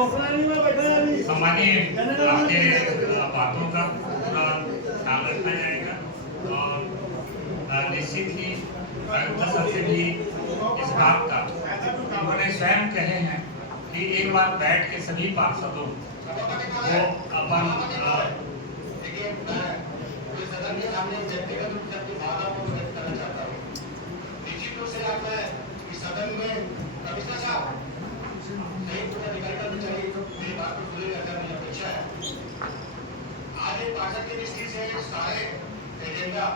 सामान्य आपके बातों का पूरा ख्याल रखा जाएगा और निश्चित ही आयुक्त सर से भी इस बात का उन्होंने स्वयं कहे हैं कि एक बार बैठ के सभी पार्षदों को अपन सदन में कमिश्नर साहब मेरी बात को खुले रखने की अपेक्षा है। आज एक पार्षद की दृष्टि से सारे एजेंडा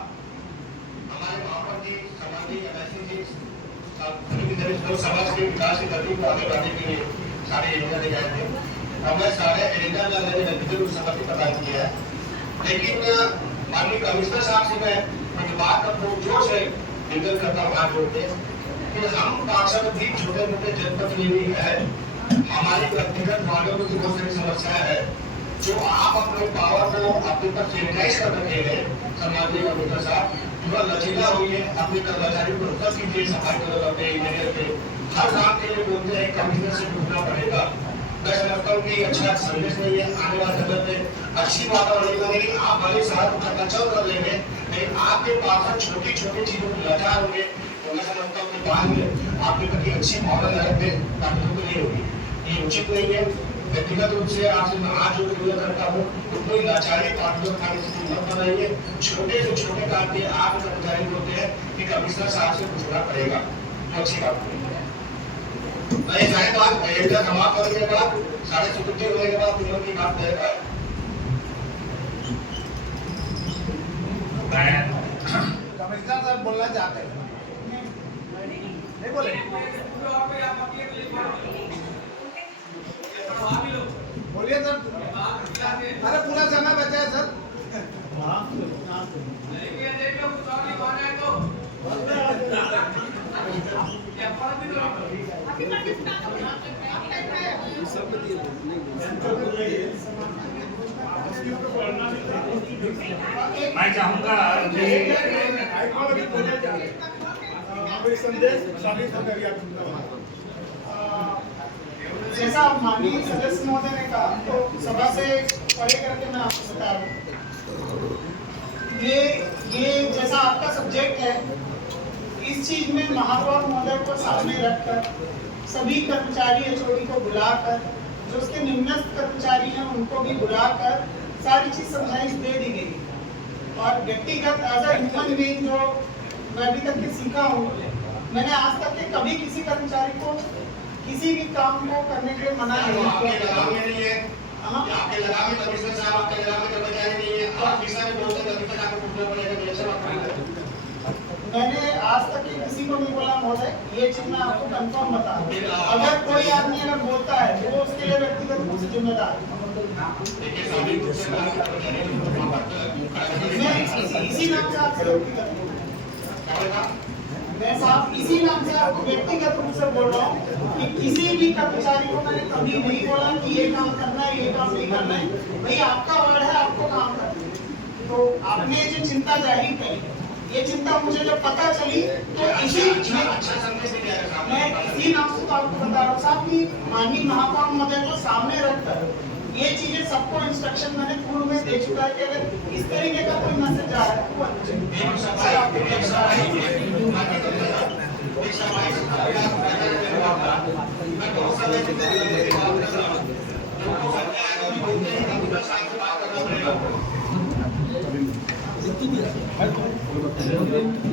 हमारे महापति समाधि समाज के विकास की गति को आगे बढ़ाने के लिए सारे एजेंडा ले गए थे। हमने सारे एजेंडा में अलग व्यक्तिगत सहमति प्रदान किया है, लेकिन माननीय कमिश्नर साहब से मैं एक बात का जोर से निवेदन करता हूँ हाथ जोड़ के कि हम पार्षद भी छोटे मोटे जनप्रतिनिधि है, हमारी व्यक्तिगत वालों की बहुत सारी समस्याएं है जो आप अपने पावर को अपने पर सैनिटाइज कर रखे हैं। समाज कमिश्नर साहब थोड़ा लचीला होइए, अपने कर्मचारियों को रुकत कीजिए, सफाई करते इंजीनियर के हर काम के लिए बोलते हैं कमिश्नर से पूछना पड़ेगा। मैं समझता हूँ कि अच्छा संदेश नहीं है, आने वाले समय में अच्छी बात नहीं। आप भले शहर को चल कर लेंगे, लेकिन आपके पास छोटी छोटी चीजों को लाचार होंगे। मैं समझता हूँ कि बाद में आपके प्रति अच्छी भावना रखते पार्टियों को नहीं होगी, ये उचित नहीं है। व्यक्तिगत रूप से आपसे मैं आज जो निवेदन करता हूँ कोई लाचारी पार्टियों खाने से मत बनाइए। छोटे से छोटे काम के आप कर्मचारी होते हैं कि कमिश्नर साहब से पूछना पड़ेगा, तो अच्छी बात नहीं है। मैं चाहे बात एजेंडा समाप्त करने के बाद 7:30 होने के बाद तुम की बात करेगा। कमिश्नर साहब बोलना चाहते हैं, नहीं बोले बोलिए सर। अरे पूरा समय बचा है सर। मैं चाहूँगा कि जैसा माननीय सदस्य महोदय ने कहा, तो सभा से परे करके मैं आपको बता रहा हूँ, ये जैसा आपका सब्जेक्ट है, इस चीज में महापौर महोदय को सामने रखकर सभी कर्मचारी एचओडी को बुलाकर, जो उसके निम्नस्थ कर्मचारी हैं उनको भी बुलाकर सारी चीज समझाइश दे दी गई। और व्यक्तिगत एज अ ह्यूमन बीइंग जो मैं अभी तक के सीखा हूँ, मैंने आज तक के कभी किसी कर्मचारी को किसी भी काम को करने के लिए मना नहीं किया। आपके लगाव में नहीं है, आपके लगाव में कमिश्नर साहब, आपके लगाव में कर्मचारी नहीं है। आप किसी ने बोलते कमिश्नर साहब को पूछना पड़ेगा कि ऐसा बात नहीं है। मैंने आज तक के किसी को नहीं बोला महोदय, ये चीज मैं आपको कंफर्म बता रहा हूँ। अगर कोई आदमी अगर बोलता है तो वो उसके लिए व्यक्तिगत रूप से जिम्मेदार है। इसी नाम से आपसे व्यक्तिगत, मैं साहब इसी नाम से आपको व्यक्तिगत रूप से बोल रहा हूँ कि किसी भी कर्मचारी को मैंने कभी नहीं बोला कि ये काम करना है, ये काम नहीं करना है। भाई आपका वर्ड है, आपको काम करना है। तो आपने जो चिंता जाहिर करी, ये चिंता मुझे जब पता चली तो इसी मैं इसी नाम से आपको बता रहा हूँ साहब कि माननीय महापौर महोदय को सामने रखकर ये चीजें सबको इंस्ट्रक्शन मैंने पूर्व में दे चुका है कि अगर इस तरीके का कोई मैसेज आ रहा है तो